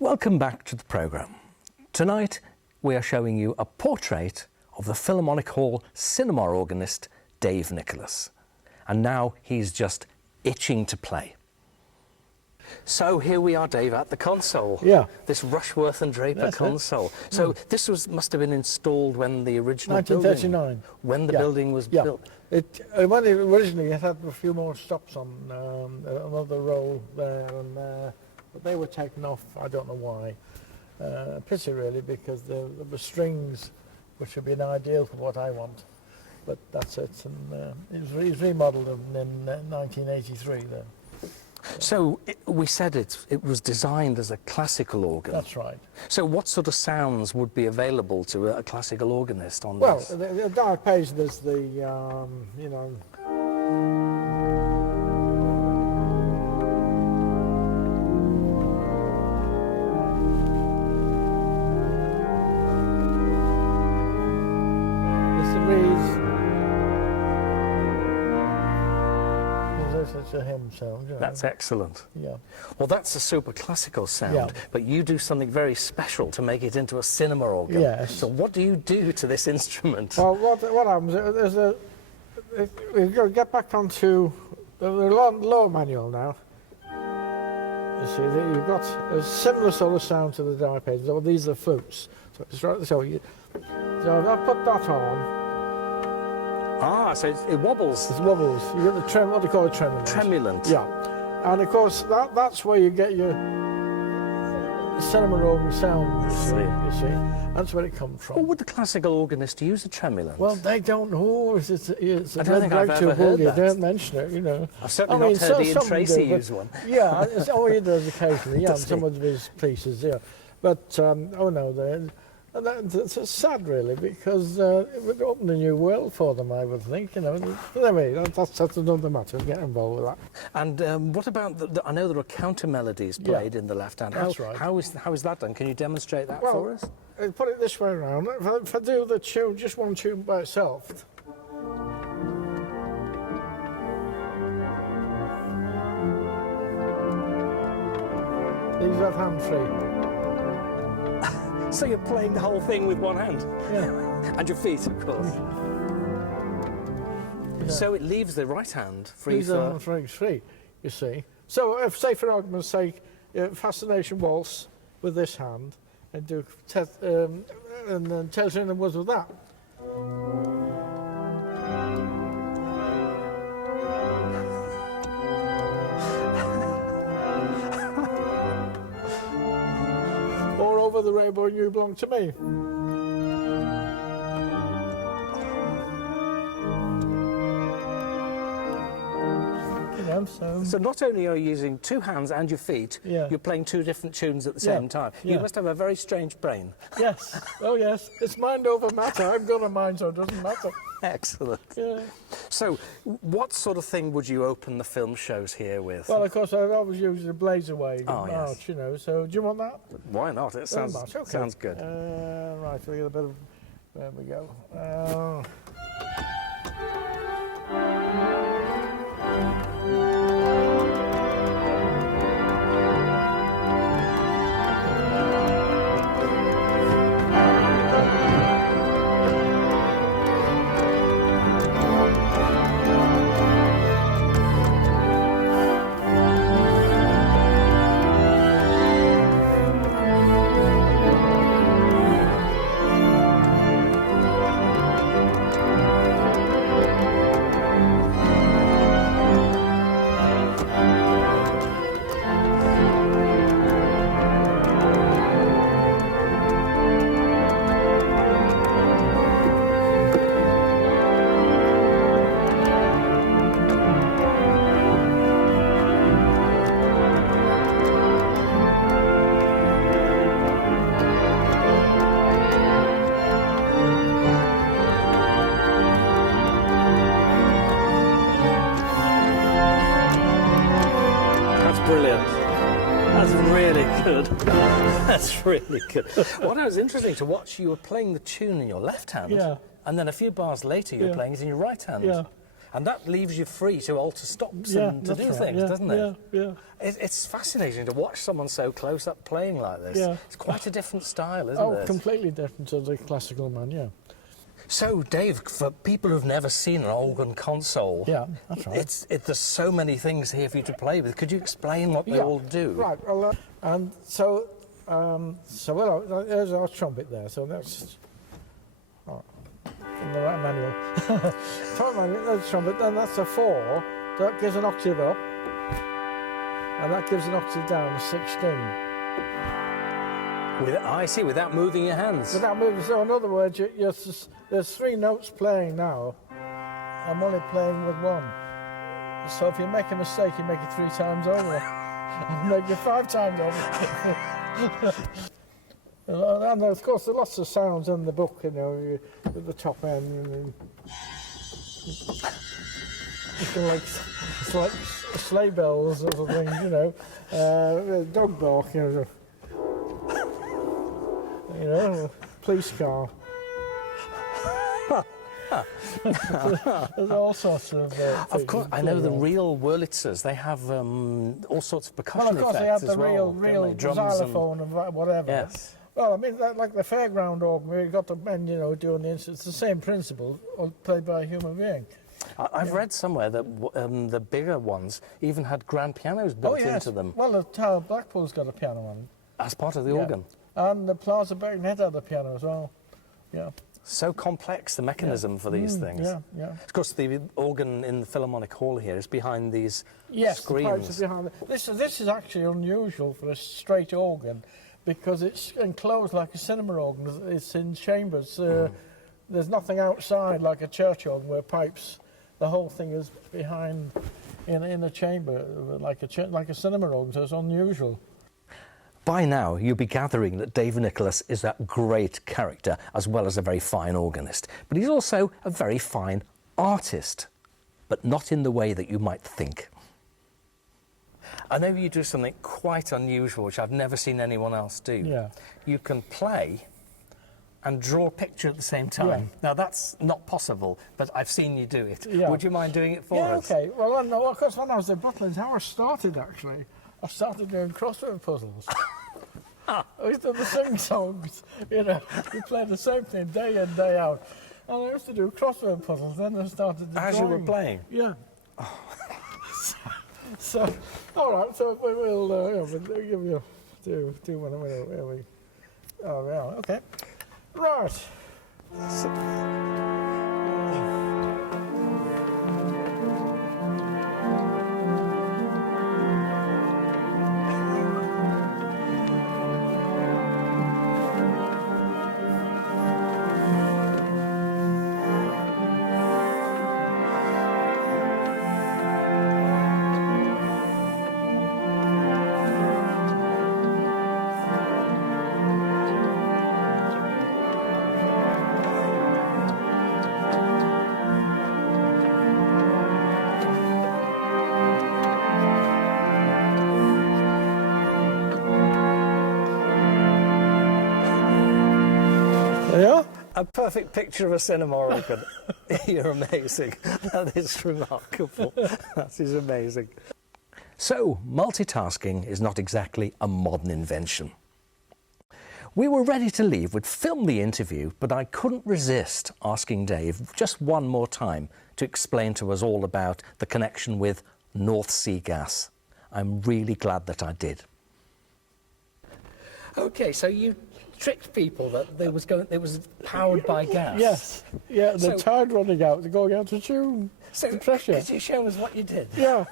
Welcome back to the programme. Tonight we are showing you a portrait of the Philharmonic Hall cinema organist Dave Nicholas. And now he's just itching to play. So here we are, Dave, at the console. Yeah. This Rushworth and Draper console. So this must have been installed when the original 1939. building, when the building was built. When originally it had a few more stops on another row there, and but they were taken off. I don't know why. Pity really, because there were strings which would have been ideal for what I want. But that's it. And it was remodelled in 1983 then. So we said it was designed as a classical organ. That's right. So what sort of sounds would be available to a classical organist on well, this? Well, the dark page, there's the, you know... There's the breeze. It's a hymn sound. You know. That's excellent. Yeah. Well, that's a super classical sound, yeah. But you do something very special to make it into a cinema organ. Yes. So what do you do to this instrument? Well, what happens is we've got to get back onto the low manual now. You see that you've got a similar sort of sound to the arpeggios. Well, these are flutes. So it's right. So if I put that on. Ah, so it wobbles. It wobbles. You get the what they call a tremulant. Tremulant. Yeah, and of course that's where you get your cinema organ sound. You see, that's where it comes from. Well, would the classical organist use a tremulant? Well, they don't know. It's I don't think I've ever heard that. You don't mention it, you know. I've certainly not heard Ian Tracy use one. Yeah, he does occasionally. Yeah, Does some of his pieces. Yeah, but oh no, it's sad really, because it would open a new world for them, I would think, you know. But anyway, that's another matter. Get involved with that. And what about I know there are counter melodies played in the left hand. That's right. How is that done? Can you demonstrate that for us? I'll put it this way around. If I do the tune, just one tune by itself. Leave that hand free. So you're playing the whole thing with one hand? Yeah. And your feet, of course. Yeah. So it leaves the right hand free leaves the hand free, you see. So if, say for argument's sake, Fascination Waltz with this hand, and do and then Tales in the Woods with that. Or Over the Rainbow, You Belong to Me. So not only are you using two hands and your feet, you're playing two different tunes at the same time. You must have a very strange brain. Yes. Oh, yes. It's mind over matter. I've got a mind, so it doesn't matter. Excellent. Yeah. So what sort of thing would you open the film shows here with? Well, of course, I always use the Blaze Away march, yes. You know. So do you want that? Why not? It sounds good. Right, we'll get a bit of... There we go. Brilliant. That's really good. That's really good. Well, it was interesting to watch. You were playing the tune in your left hand, and then a few bars later you were playing it in your right hand. Yeah. And that leaves you free to alter stops Yeah, and to do that's right, things, yeah, doesn't it? Yeah. It's fascinating to watch someone so close up playing like this. Yeah. It's quite a different style, isn't Oh, it? completely different to the classical man, yeah. So, Dave, for people who've never seen an organ console, Yeah, that's right. there's so many things here for you to play with. Could you explain what they all do? Right, well, and so, well, there's our trumpet there, so that's from the right manual. Top manual, there's a trumpet, then that's a 4, that gives an octave up, and that gives an octave down, a 16. I see, without moving your hands. Without moving, so in other words, there's 3 notes playing now. I'm only playing with 1. So if you make a mistake, you make it 3 times over. And make it 5 times over. And of course, there are lots of sounds in the book, you know, at the top end. And you can it's like sleigh bells or something, you know, dog bark, you know, police car. There's all sorts of Of course, I know the real Wurlitzers, they have all sorts of percussion well, of course, effects they have the real xylophone and whatever. Yes. Well, I mean, like the fairground organ, where you got the men, you know, doing the instruments. It's the same principle, played by a human being. I've read somewhere that the bigger ones even had grand pianos built into them. Well, the Tower of Blackpool's got a piano on it. As part of the organ. And the Plaza Birkenhead had a piano as well. Yeah. So complex, the mechanism for these things. Yeah. Of course, the organ in the Philharmonic Hall here is behind these screens. The pipes are behind it. This is actually unusual for a straight organ because it's enclosed like a cinema organ. It's in chambers. There's nothing outside like a church organ where pipes. The whole thing is behind in a chamber like a cinema organ. So it's unusual. By now, you'll be gathering that Dave Nicholas is a great character as well as a very fine organist. But he's also a very fine artist, but not in the way that you might think. I know you do something quite unusual, which I've never seen anyone else do. Yeah. You can play and draw a picture at the same time. Yeah. Now, that's not possible, but I've seen you do it. Yeah. Would you mind doing it for us? Okay. Well, of course, when I was at Butlins, how I started, actually, I started doing crossword puzzles. I used to do the sing songs, you know. We played the same thing day in, day out. And I used to do crossword puzzles, then I started the As drawing. you were playing? Yeah. So, all right, so we'll give you do one. Oh, yeah, okay. Right. Yeah. A perfect picture of a cinema organ. You're amazing. That is remarkable. That is amazing. So, multitasking is not exactly a modern invention. We were ready to leave. We'd filmed the interview, but I couldn't resist asking Dave just one more time to explain to us all about the connection with North Sea gas. I'm really glad that I did. Okay, so you tricked people that it was powered by gas. Yes. Yeah, the tide running out, they're going out of tune. So the pressure. Could you show us what you did? Yeah.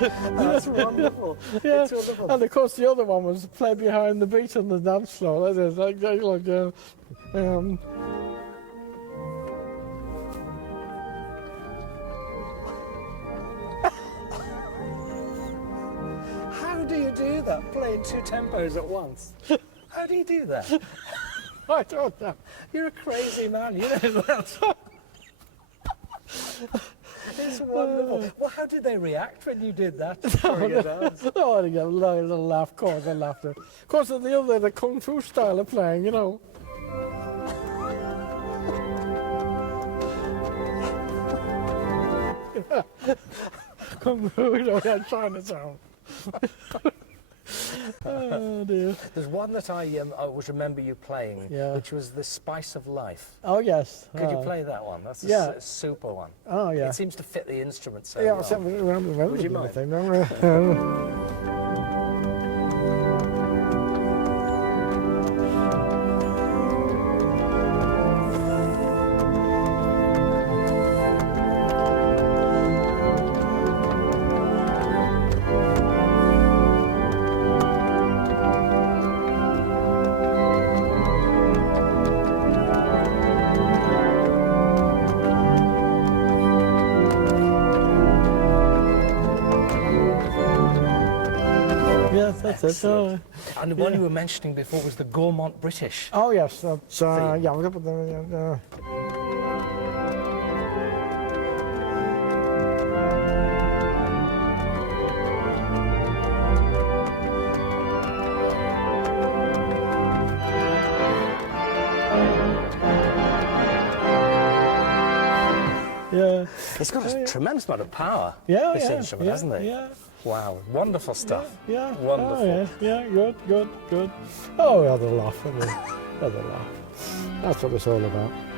That's wonderful. Yeah. It's wonderful. And of course the other one was play behind the beat on the dance floor. How do you do that, playing 2 tempos at once? How do you do that? I don't know. You're a crazy man, you know that. It's wonderful. Well, how did they react when you did that? During your dance? Oh, I got a little laugh, of course, I laughed. Of course, the Kung Fu style of playing, you know. Kung Fu, you know, yeah, Chinatown. Oh dear. There's one that I always remember you playing, Yeah. which was The Spice of Life. Oh yes. Could you play that one? That's a Yeah. super one. Oh yeah. It seems to fit the instrument so Yeah, well. would you mind? Yes, that's it. Excellent. And the one yeah. you were mentioning before was the Gourmand British. Oh yes, that's Theme. yeah. We'll put the. Yeah. It's got a tremendous amount of power, Yeah, this yeah, instrument, yeah, hasn't it? Yeah. Wow, wonderful stuff. Yeah. Wonderful. Oh, yeah, yeah, good. Oh, we had a laugh. We had a laugh. That's what it's all about.